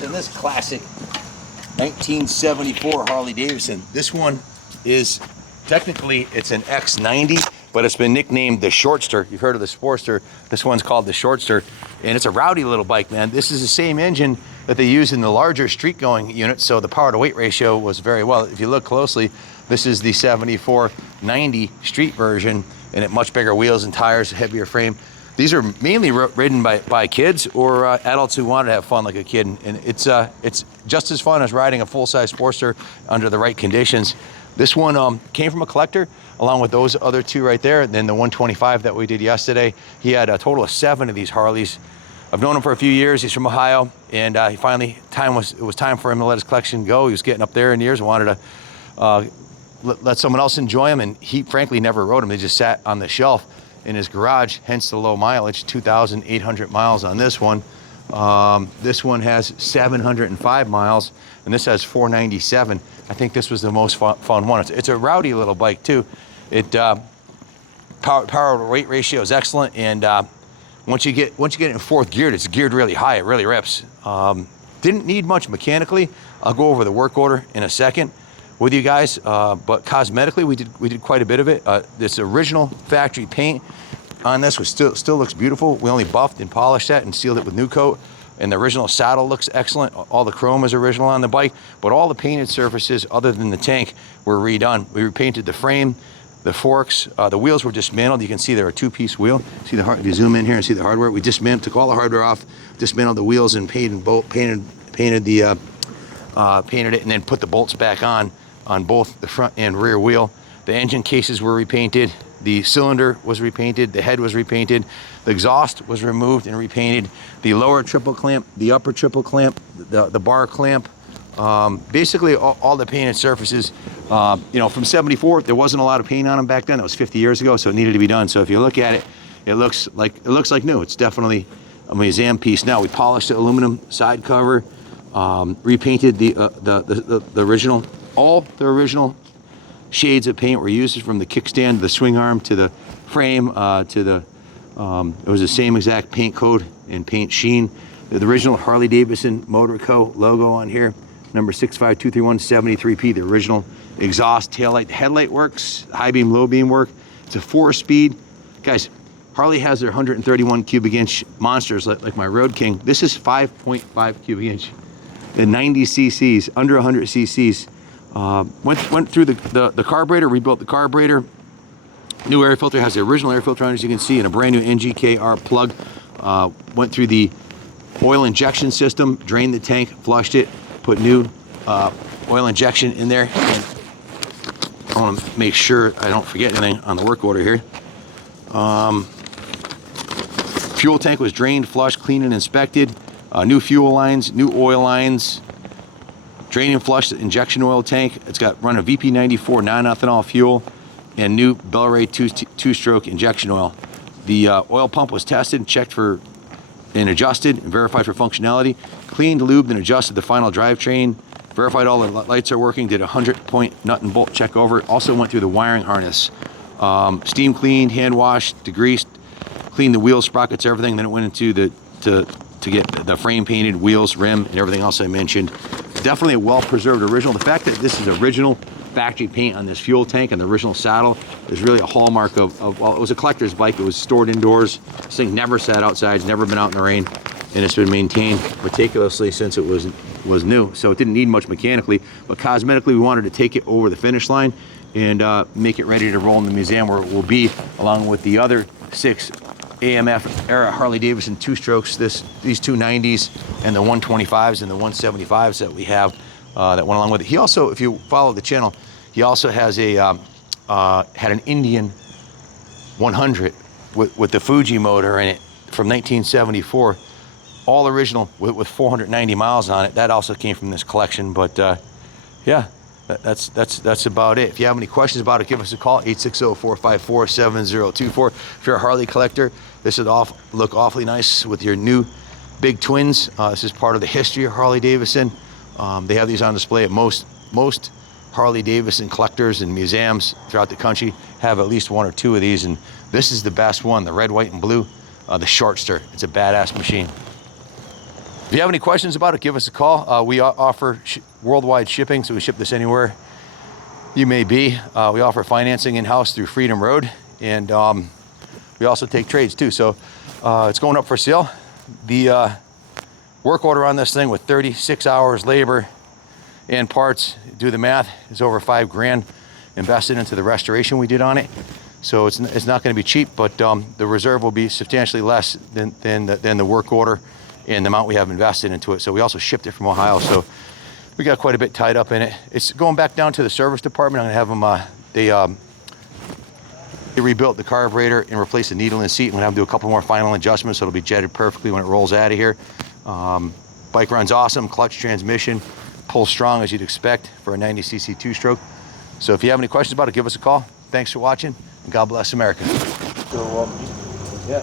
guys on this classic 1974 Harley-Davidson. This one is technically it's an X90, but it's been nicknamed the Shortster. You've heard of the Sportster. This one's called the Shortster, and it's a rowdy little bike, man. This is the same engine that they use in the larger street-going units, so the power-to-weight ratio was very well. If you look closely, this is the 74-90 street version, and it much bigger wheels and tires, heavier frame. These are mainly ridden by kids or adults who want to have fun like a kid, and it's just as fun as riding a full-size Sportster under the right conditions. This one came from a collector, along with those other two right there, and then the 125 that we did yesterday. He had a total of 7 of these Harleys. I've known him for a few years. He's from Ohio, and he finally, it was time for him to let his collection go. He was getting up there in years and wanted to let someone else enjoy them, and he frankly never rode them. They just sat on the shelf in his garage, hence the low mileage, 2,800 miles on this one. This one has 705 miles, and this has 497. I think this was the most fun one. It's a rowdy little bike too. It power to weight ratio is excellent, and once you get it in 4th gear, it's geared really high. It really rips. Didn't need much mechanically. I'll go over the work order in a second with you guys, but cosmetically we did quite a bit of it. This original factory paint on this was still looks beautiful. We only buffed and polished that and sealed it with new coat, and the original saddle looks excellent. All the chrome is original on the bike, but all the painted surfaces other than the tank were redone. We repainted the frame, the forks, the wheels were dismantled. You can see they're a 2-piece wheel. See the if you zoom in here and see the hardware, we took all the hardware off, dismantled the wheels, and painted it, and then put the bolts back on both the front and rear wheel. The engine cases were repainted. The cylinder was repainted. The head was repainted. The exhaust was removed and repainted. The lower triple clamp, the upper triple clamp, the bar clamp, basically all the painted surfaces. From 74, there wasn't a lot of paint on them back then. That was 50 years ago, so it needed to be done. So if you look at it, it looks like new. It's definitely a museum piece. Now we polished the aluminum side cover, repainted the original. All the original shades of paint were used, from the kickstand to the swing arm to the frame it was the same exact paint code and paint sheen. The original Harley-Davidson Motor Co. logo on here, number 6523173P, the original exhaust, taillight, the headlight works, high beam, low beam work. It's a 4-speed. Guys, Harley has their 131 cubic inch monsters like my Road King. This is 5.5 cubic inch and 90 cc's, under 100 cc's. Went through the carburetor, rebuilt the carburetor. New air filter, has the original air filter on, as you can see, and a brand new NGKR plug. Went through the oil injection system, drained the tank, flushed it, put new oil injection in there. And I want to make sure I don't forget anything on the work order here. Fuel tank was drained, flushed, cleaned, and inspected. New fuel lines, new oil lines. Drain and flush the injection oil tank. It's got run a VP94 non-ethanol fuel and new Bel-Ray two-stroke injection oil. The oil pump was tested, checked for and adjusted and verified for functionality. Cleaned, lubed, and adjusted the final drivetrain. Verified all the lights are working. Did a 100-point nut and bolt check over it. Also went through the wiring harness. Steam cleaned, hand washed, degreased, cleaned the wheel sprockets, everything. Then it went into to get the frame painted, wheels, rim, and everything else I mentioned. Definitely a well-preserved original. The fact that this is original factory paint on this fuel tank and the original saddle is really a hallmark of well, it was a collector's bike. It was stored indoors. This thing never sat outside, it's never been out in the rain, and it's been maintained meticulously since it was new. So it didn't need much mechanically, but cosmetically we wanted to take it over the finish line and make it ready to roll in the museum, where it will be, along with the other 6 AMF era Harley-Davidson 2-strokes, these 290s and the 125s and the 175s that we have that went along with it. He also, if you follow the channel, he also has had an Indian 100 with the Fuji motor in it from 1974, all original with 490 miles on it. That also came from this collection, but yeah. That's about it. If you have any questions about it, give us a call, 860-454-7024. If you're a Harley collector, this would look awfully nice with your new big twins. This is part of the history of Harley-Davidson. They have these on display at most Harley-Davidson collectors and museums throughout the country have at least 1 or 2 of these, and this is the best one, the red, white, and blue, the Shortster. It's a badass machine. If you have any questions about it, give us a call. We offer worldwide shipping, so we ship this anywhere you may be. We offer financing in-house through Freedom Road, and we also take trades too. So it's going up for sale. The work order on this thing with 36 hours labor and parts, do the math, is over $5,000 invested into the restoration we did on it. So it's not going to be cheap, but the reserve will be substantially less than the work order and the amount we have invested into it. So we also shipped it from Ohio, so we got quite a bit tied up in it. It's going back down to the service department. I'm gonna have them, they rebuilt the carburetor and replaced the needle in seat. I'm gonna have them do a couple more final adjustments so it'll be jetted perfectly when it rolls out of here. Bike runs awesome, clutch transmission, pulls strong as you'd expect for a 90cc two-stroke. So if you have any questions about it, give us a call. Thanks for watching, and God bless America. So,